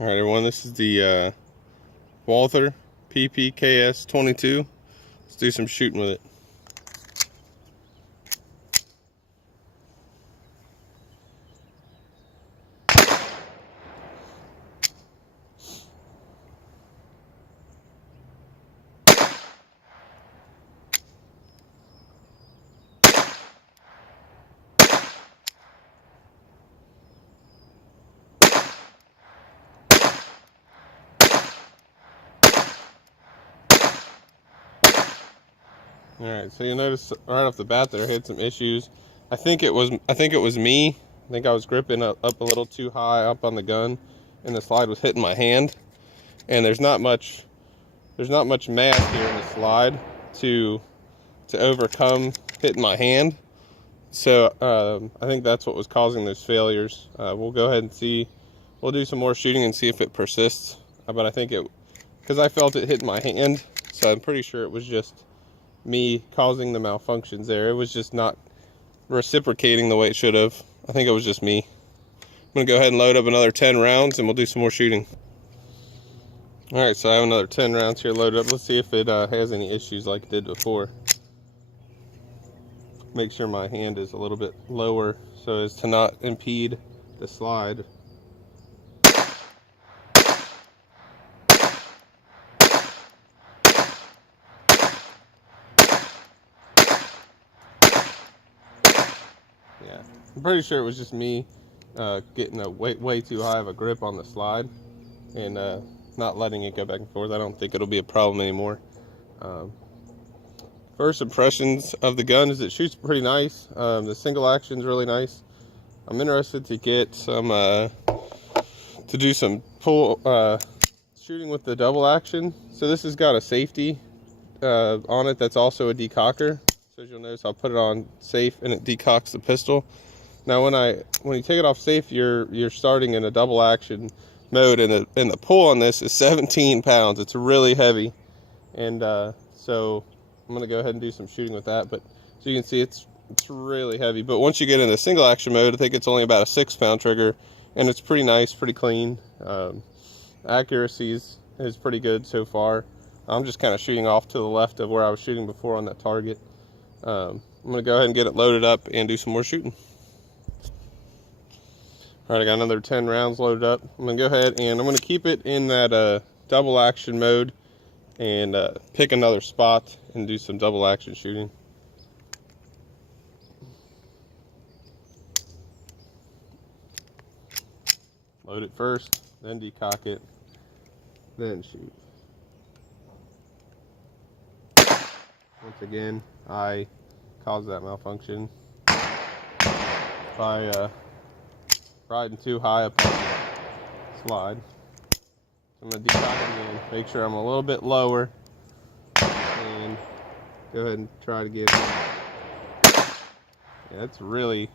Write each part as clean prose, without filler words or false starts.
Alright everyone, this is the Walther PPK 22. Let's do some shooting with it. Alright, so you'll notice right off the bat there I had some issues. I think it was me. I think I was gripping up a little too high up on the gun, and the slide was hitting my hand. And there's not much mass here in the slide to overcome hitting my hand. So I think that's what was causing those failures. We'll go ahead and see. We'll do some more shooting and see if it persists. But I think because I felt it hitting my hand, so I'm pretty sure it was just me causing the malfunctions there. It was just not reciprocating the way it should have. I think it was just me. I'm gonna go ahead and load up another 10 rounds and we'll do some more shooting. Alright, so I have another 10 rounds here loaded up. Let's see if it has any issues like it did before. Make sure my hand is a little bit lower so as to not impede the slide. Yeah, I'm pretty sure it was just me getting a way too high of a grip on the slide and not letting it go back and forth. I don't think it'll be a problem anymore. First impressions of the gun is it shoots pretty nice. The single action is really nice. I'm interested to get some to do some pull shooting with the double action. So this has got a safety on it that's also a decocker. So as you'll notice, I'll put it on safe and it decocks the pistol. Now when you take it off safe, you're starting in a double action mode, and the pull on this is 17 pounds. It's really heavy, and so I'm gonna go ahead and do some shooting with that. But so you can see it's really heavy. But once you get into single action mode, I think it's only about a 6-pound trigger, and it's pretty nice, pretty clean. Accuracy is pretty good so far. I'm just kind of shooting off to the left of where I was shooting before on that target. I'm gonna go ahead and get it loaded up and do some more shooting. All right, I got another 10 rounds loaded up. I'm gonna go ahead and I'm gonna keep it in that double action mode and pick another spot and do some double action shooting. Load it first, then decock it, then shoot. Once again, I caused that malfunction by riding too high up on the slide. So I'm going to decock it again, make sure I'm a little bit lower, and go ahead and try to get it. Yeah, it's really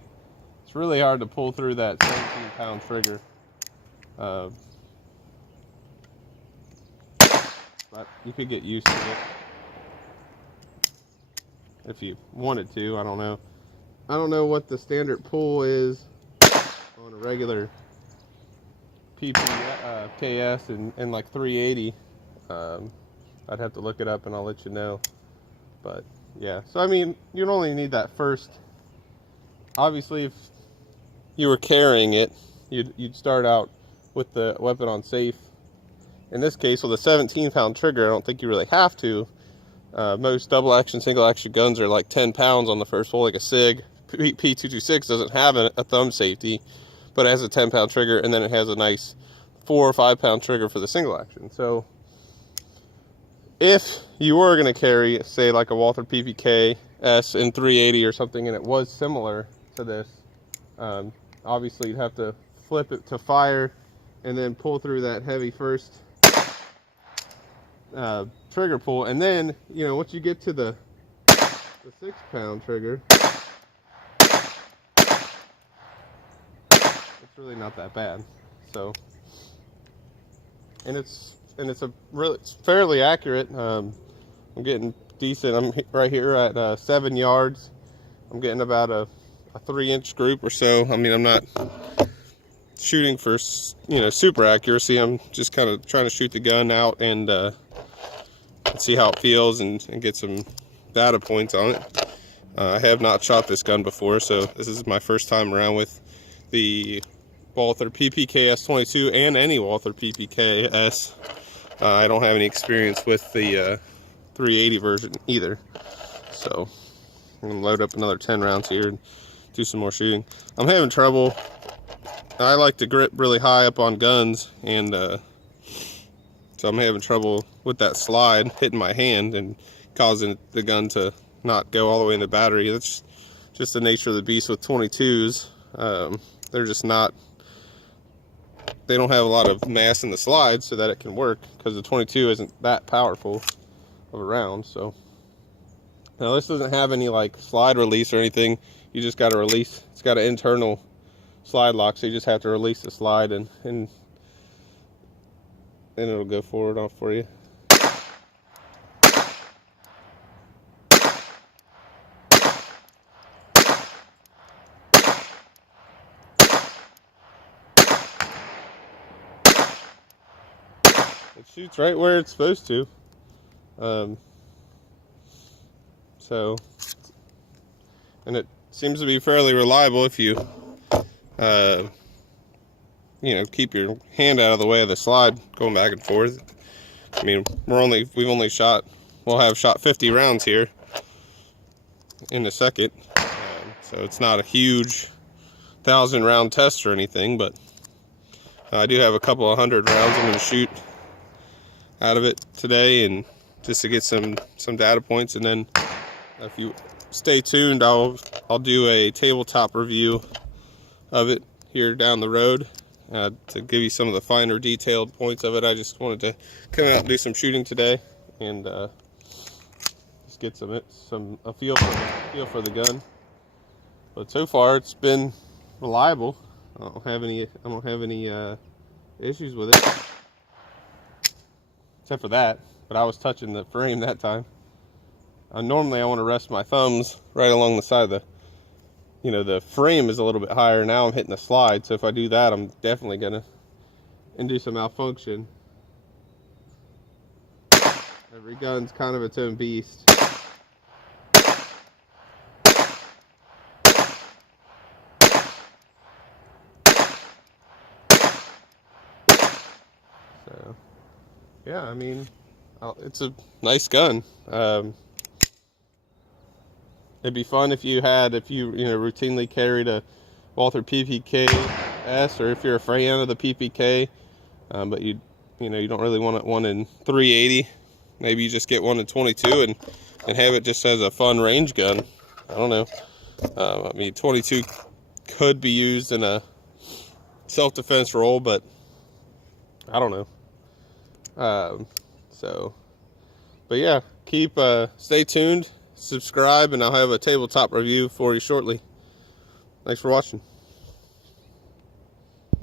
hard to pull through that 17-pound trigger. But you could get used to it if you wanted to. I don't know what the standard pull is on a regular PPKS and like 380. I'd have to look it up and I'll let you know. But yeah, so I mean, you'd only need that first. Obviously, if you were carrying it, you'd start out with the weapon on safe. In this case, with a 17-pound trigger, I don't think you really have to. Most double action, single action guns are like 10 pounds on the first pull, like a SIG. P226 doesn't have a thumb safety, but it has a 10-pound trigger, and then it has a nice 4 or 5-pound trigger for the single action. So if you were going to carry, say, like a Walther PPK S in 380 or something, and it was similar to this, obviously you'd have to flip it to fire and then pull through that heavy first trigger pull, and then once you get to the 6-pound trigger, it's really not that bad. So, and it's fairly accurate. I'm getting decent. I'm right here at 7 yards. I'm getting about a 3-inch group or so. I mean, I'm not shooting for, you know, super accuracy. I'm just kind of trying to shoot the gun out and see how it feels and get some data points on it. I have not shot this gun before, so this is my first time around with the Walther PPK S22 and any Walther PPK S. I don't have any experience with the 380 version either, so I'm gonna load up another 10 rounds here and do some more shooting. I'm having trouble. I like to grip really high up on guns, and so I'm having trouble with that slide hitting my hand and causing the gun to not go all the way in the battery. That's just the nature of the beast with 22s. They're just not, they don't have a lot of mass in the slide so that it can work, because the 22 isn't that powerful of a round. So now this doesn't have any like slide release or anything. You just got to release. It's got an internal slide lock, so you just have to release the slide and then it'll go forward off for you. It shoots right where it's supposed to. And it seems to be fairly reliable if you, you know, keep your hand out of the way of the slide going back and forth. I mean, we'll have shot 50 rounds here in a second, so it's not a huge 1,000 round test or anything, but I do have a couple of 100 rounds I'm going to shoot out of it today, and just to get some data points. And then if you stay tuned, I'll do a tabletop review of it here down the road to give you some of the finer detailed points of it. I just wanted to come out and do some shooting today and just get a feel for the gun. But so far it's been reliable. I don't have any issues with it, except for that. But I was touching the frame that time. Normally I want to rest my thumbs right along the side of the, you know, the frame is a little bit higher. Now I'm hitting the slide, so if I do that, I'm definitely gonna induce a malfunction. Every gun's kind of its own beast. So yeah, I mean, it's a nice gun. It'd be fun if you routinely carried a Walther PPK S, or if you're a fan of the PPK, but you don't really want one in 380. Maybe you just get one in 22 and have it just as a fun range gun. I don't know. I mean, 22 could be used in a self-defense role, but I don't know. But yeah, stay tuned, subscribe, and I'll have a tabletop review for you shortly. Thanks for watching.